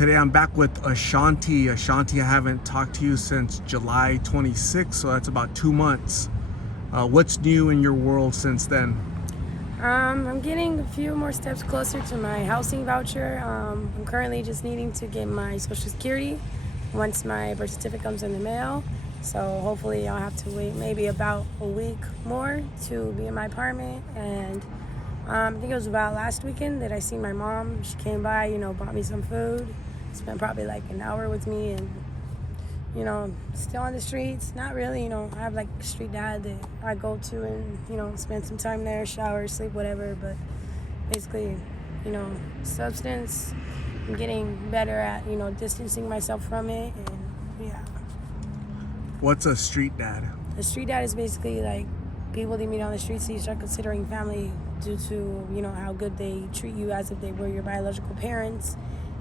Today I'm back with Ashanti. Ashanti, I haven't talked to you since July 26th, so that's about 2 months. What's new in your world since then? I'm getting a few more steps closer to my housing voucher. I'm currently just needing to get my Social Security once my birth certificate comes in the mail. So hopefully I'll have to wait maybe about a week more to be in my apartment. And I think it was about last weekend that I seen my mom. She came by, bought me some food, spent probably like an hour with me, and still on the streets. Not really, I have like a street dad that I go to and, spend some time there, shower, sleep, whatever. But basically, substance, I'm getting better at, distancing myself from it. And yeah. What's a street dad? A street dad is basically like people that meet on the streets that you start considering family due to, how good they treat you as if they were your biological parents,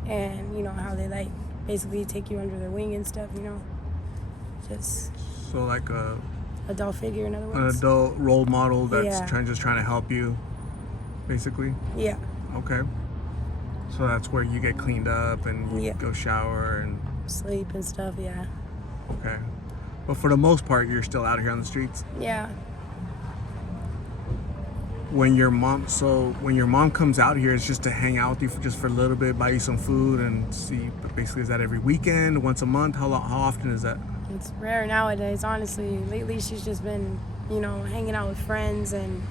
and, how they like basically take you under their wing and stuff, just So like a adult figure, in other an words. adult role model that's Yeah. trying to help you, basically. Yeah. Okay. So that's where you get cleaned up and you Yeah. go shower and Sleep and stuff. Yeah. okay. But for the most part, you're still out here on the streets. Yeah. When your mom comes out here, it's just to hang out with you for a little bit, buy you some food, and see. But basically, is that every weekend, once a month? How often is that? It's rare nowadays, honestly. Lately, she's just been, hanging out with friends and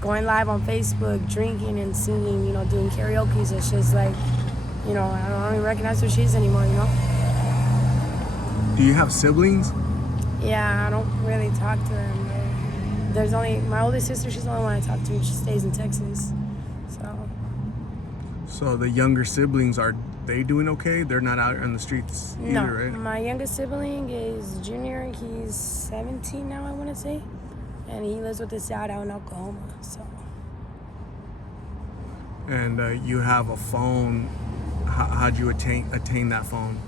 going live on Facebook, drinking and singing, doing karaoke. So it's just like, I don't even recognize who she is anymore, Do you have siblings? Yeah, I don't really talk to them. There's only my oldest sister. She's the only one I talk to. She stays in Texas. So the younger siblings, are they doing okay? They're not out on the streets either, No, right? my youngest sibling is Junior. He's 17 now, I want to say, and he lives with his dad out in Oklahoma. So. And you have a phone. How'd you attain that phone?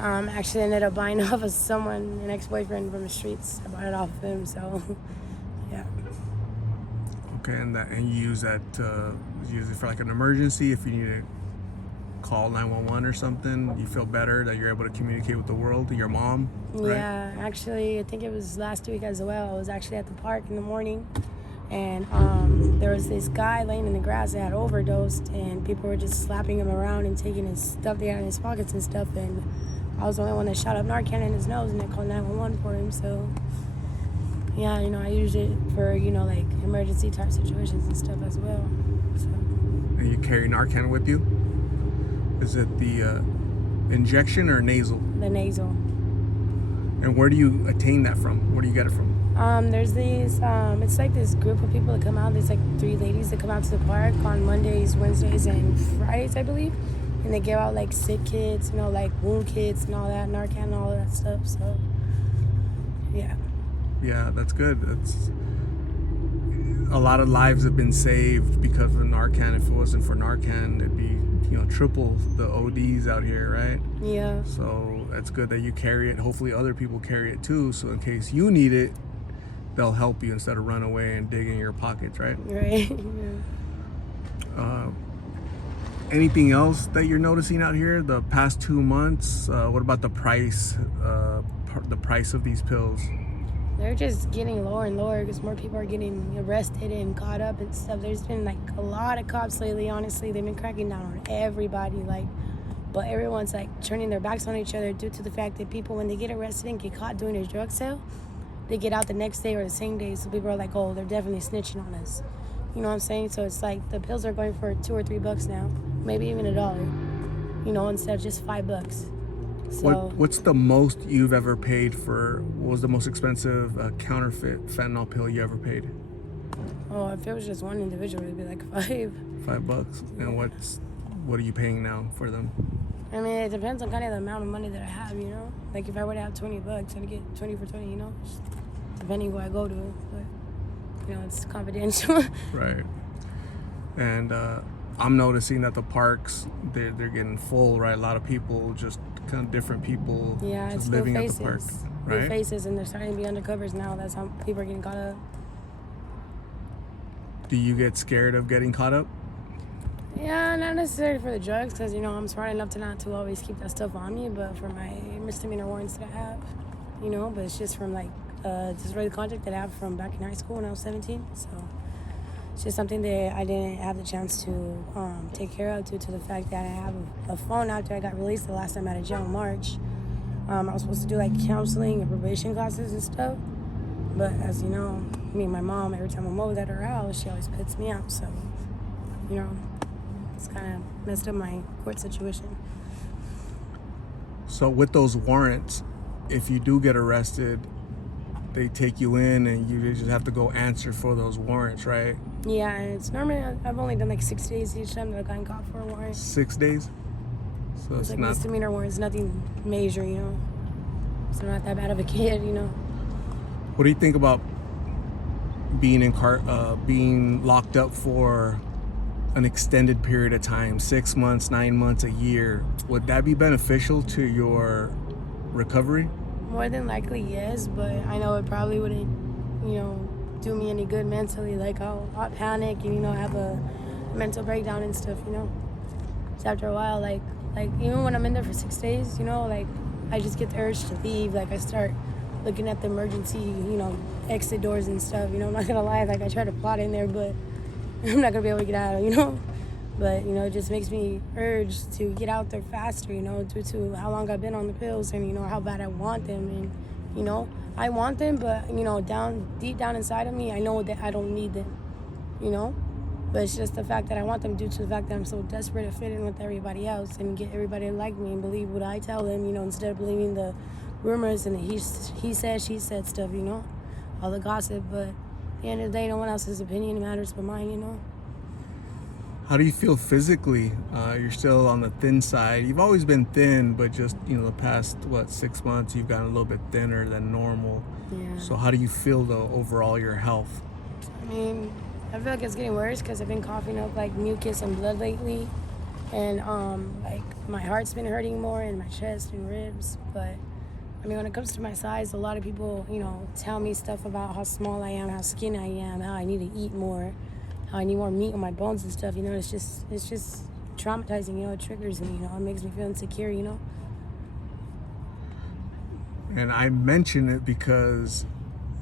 Actually ended up buying off of someone, an ex-boyfriend from the streets. I bought it off of him, so yeah. Okay, and you use that use it for like an emergency if you need to call 911 or something. You feel better that you're able to communicate with the world, your mom, right? Yeah, actually, I think it was last week as well. I was actually at the park in the morning, and there was this guy laying in the grass that had overdosed, and people were just slapping him around and taking his stuff they had in his pockets and stuff, and I was the only one that shot up Narcan in his nose, and they called 911 for him. So yeah, I use it for, like emergency type situations and stuff as well. So. And you carry Narcan with you? Is it the injection or nasal? The nasal. And where do you attain that from? Where do you get it from? There's these, it's like this group of people that come out. There's like 3 ladies that come out to the park on Mondays, Wednesdays, and Fridays, I believe. And they give out like sick kids, like wound kits and all that, Narcan and all that stuff. So, yeah. Yeah, that's good. That's a lot of lives have been saved because of Narcan. If it wasn't for Narcan, it'd be triple the ODs out here, right? Yeah. So that's good that you carry it. Hopefully other people carry it too, so in case you need it, they'll help you instead of run away and dig in your pockets, right? Right. Yeah. Anything else that you're noticing out here the past 2 months? What about the price? The price of these pills? They're just getting lower and lower because more people are getting arrested and caught up and stuff. There's been like a lot of cops lately, honestly. They've been cracking down on everybody, but everyone's like turning their backs on each other due to the fact that people, when they get arrested and get caught doing a drug sale, they get out the next day or the same day. So people are like, oh, they're definitely snitching on us. You know what I'm saying? So it's like the pills are going for $2 or $3 now, maybe even $1, instead of just $5. So What's the most you've ever paid for? What was the most expensive counterfeit fentanyl pill you ever paid? oh, if it was just one individual, it'd be like $5. $5. And what are you paying now for them? I mean, it depends on kind of the amount of money that I have, Like if I were to have $20, I'd get 20 for 20, Just depending who I go to, but it's confidential. Right. And I'm noticing that the parks, they're getting full, right? A lot of people, just kind of different people, Yeah, just it's living new at faces. the park, New right? faces, and they're starting to be undercovers now. That's how people are getting caught up. Do you get scared of getting caught up? Yeah, not necessarily for the drugs, because I'm smart enough to not to always keep that stuff on me, but for my misdemeanor warrants that I have, but it's just from like disorderly conduct that I have from back in high school when I was 17. So it's just something that I didn't have the chance to take care of due to the fact that I have a phone after I got released the last time out of jail in March. I was supposed to do like counseling and probation classes and stuff, but as you know, me and my mom, every time I'm over at her house, she always puts me out. So, it's kind of messed up my court situation. So with those warrants, if you do get arrested, they take you in and you just have to go answer for those warrants, right? Yeah, and it's normally, I've only done like 6 days each time that I've gotten caught for a warrant. 6 days? So It's like misdemeanor warrants, nothing major, So I'm not that bad of a kid, What do you think about being being locked up for an extended period of time, 6 months, 9 months, a year? Would that be beneficial to your recovery? More than likely, yes, but I know it probably wouldn't, do me any good mentally. Like, I'll panic and, have a mental breakdown and stuff, So after a while, like even when I'm in there for 6 days, I just get the urge to leave. Like, I start looking at the emergency, exit doors and stuff, I'm not gonna lie, like, I try to plot in there, but I'm not gonna be able to get out, But, it just makes me urge to get out there faster, due to how long I've been on the pills and, how bad I want them. And, I want them, but, deep down inside of me, I know that I don't need them, But it's just the fact that I want them due to the fact that I'm so desperate to fit in with everybody else and get everybody to like me and believe what I tell them, instead of believing the rumors and the he said, she said stuff, all the gossip. But at the end of the day, no one else's opinion matters but mine. How do you feel physically? You're still on the thin side. You've always been thin, but just, the past, 6 months, you've gotten a little bit thinner than normal. Yeah. So how do you feel, though, overall, your health? I mean, I feel like it's getting worse because I've been coughing up like mucus and blood lately. And like my heart's been hurting more and my chest and ribs. But I mean, when it comes to my size, a lot of people, tell me stuff about how small I am, how skinny I am, how I need to eat more, how I need more meat on my bones and stuff. It's just traumatizing. It triggers me. It makes me feel insecure. And I mention it because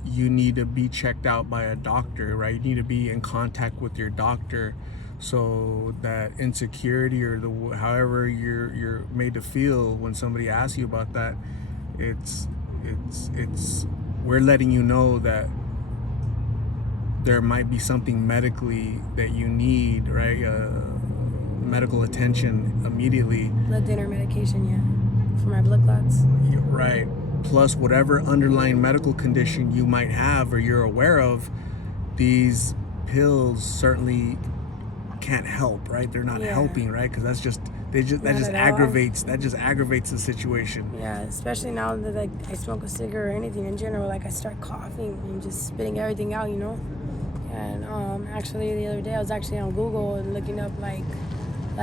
you need to be checked out by a doctor, right? You need to be in contact with your doctor so that insecurity or however you're made to feel when somebody asks you about that, it's we're letting you know that there might be something medically that you need, right? Medical attention immediately. Blood thinner medication, yeah, for my blood clots. Right. Plus whatever underlying medical condition you might have or you're aware of, these pills certainly can't help, right? They're not helping, right? Because that just aggravates the situation. Yeah, especially now that like I smoke a cigarette or anything in general, like I start coughing and just spitting everything out, And actually the other day I was actually on Google and looking up like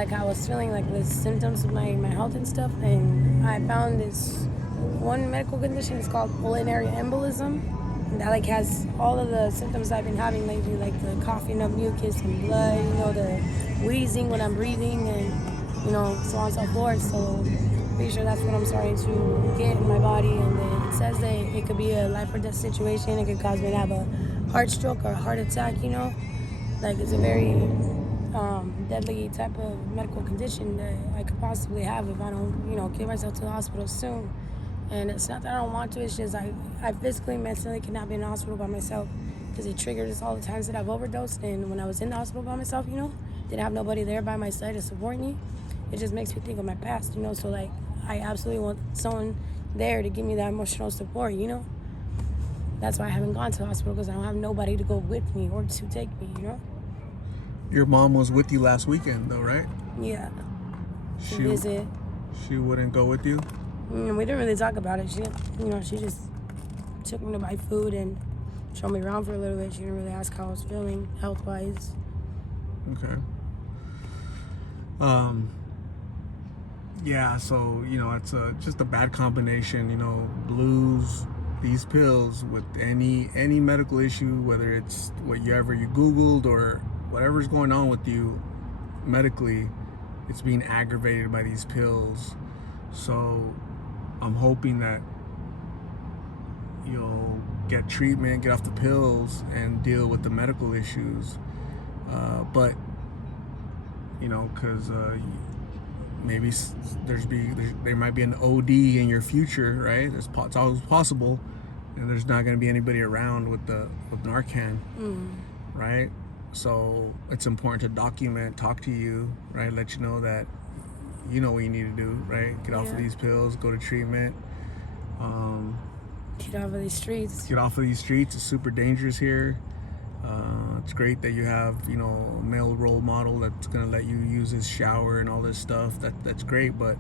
how I was feeling, like the symptoms of my health and stuff, and I found this one medical condition. It's called pulmonary embolism, and that like has all of the symptoms I've been having lately, like the coughing up mucus and blood, the wheezing when I'm breathing, and so on and so forth. So pretty sure that's what I'm starting to get in my body, and then it says that it could be a life or death situation. It could cause me to have a heart stroke or a heart attack. Like it's a very deadly type of medical condition that I could possibly have if I don't, get myself to the hospital soon. And it's not that I don't want to, it's just I physically, mentally cannot be in the hospital by myself because it triggers all the times that I've overdosed. And when I was in the hospital by myself, didn't have nobody there by my side to support me, it just makes me think of my past, So like, I absolutely want someone there to give me that emotional support, That's why I haven't gone to the hospital, because I don't have nobody to go with me or to take me, Your mom was with you last weekend, though, right? Yeah. To visit. She wouldn't go with you? We didn't really talk about it. She just took me to buy food and showed me around for a little bit. She didn't really ask how I was feeling health-wise. Okay. Yeah, so, it's just a bad combination, blues, these pills with any medical issue, whether it's whatever you Googled or whatever's going on with you, medically, it's being aggravated by these pills. So I'm hoping that you'll get treatment, get off the pills, and deal with the medical issues. But because maybe there might be an OD in your future, right? It's always possible, and there's not going to be anybody around with Narcan, right? So it's important to document, talk to you, right? Let you know that you know what you need to do, right? Get off of these pills, go to treatment. Get off of these streets. Get off of these streets. It's super dangerous here. It's great that you have, a male role model that's gonna let you use his shower and all this stuff. That's great, but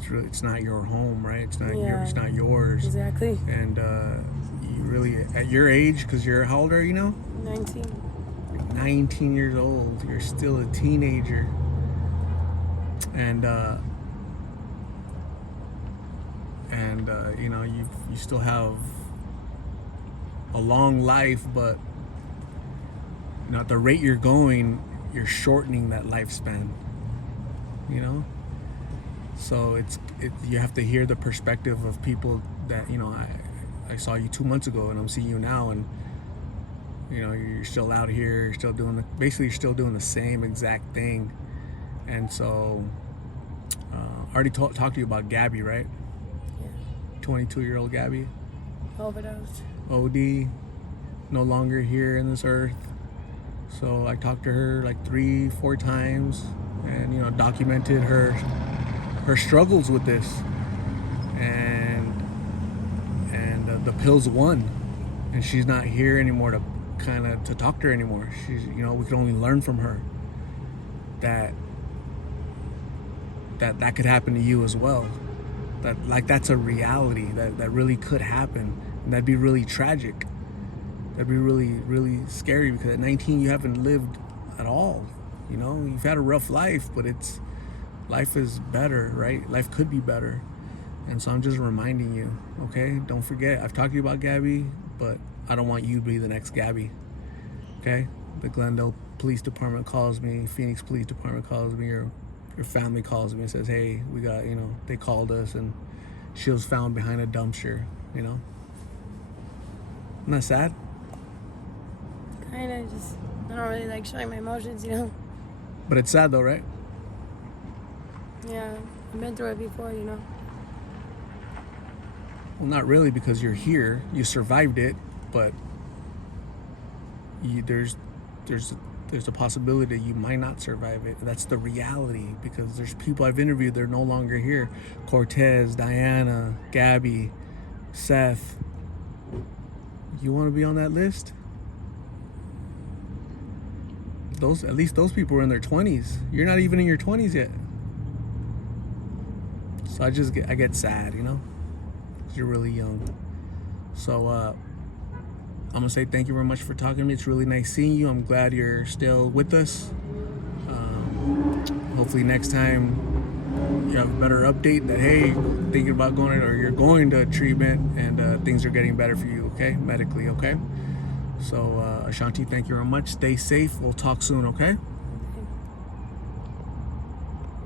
it's not your home, right? It's not yours. Exactly. And you really, at your age, because how old are you now? 19. You're 19 years old. You're still a teenager, and you still have a long life, but at the rate you're going, you're shortening that lifespan. So you have to hear the perspective of people that I saw you 2 months ago, and I'm seeing you now, and you're still out here, you're still doing you're still doing the same exact thing. And so I already talked to you about Gabby, right? Yeah. 22-year-old Gabby. Overdosed. OD, no longer here in this earth. So I talked to her like 3-4 times, and documented her struggles with this, and the pills won, and she's not here anymore to talk to her anymore. She's we can only learn from her that could happen to you as well. That's a reality that really could happen, and that'd be really tragic. That'd be really, really scary, because at 19 you haven't lived at all. You've had a rough life, but life is better, right? Life could be better. And so I'm just reminding you, okay? Don't forget, I've talked to you about Gabby, but I don't want you to be the next Gabby, okay? The Glendale Police Department calls me, Phoenix Police Department calls me, or your family calls me and says, hey, we got, they called us and she was found behind a dumpster, Isn't that sad? Kind of, just, I don't really like showing my emotions, But it's sad though, right? Yeah, I've been through it before, Well, not really, because you're here, you survived it, but there's a possibility that you might not survive it. That's the reality, because there's people I've interviewed, they're no longer here. Cortez, Diana, Gabby, Seth. You want to be on that list? At least those people were in their 20s. You're not even in your 20s yet. So I get sad, 'cause you're really young. So I'm gonna say thank you very much for talking to me. It's really nice seeing you. I'm glad you're still with us. Hopefully next time you have a better update that, hey, thinking about going, or you're going to treatment, and things are getting better for you, okay, medically, okay? So Ashanti, thank you very much. Stay safe. We'll talk soon, okay?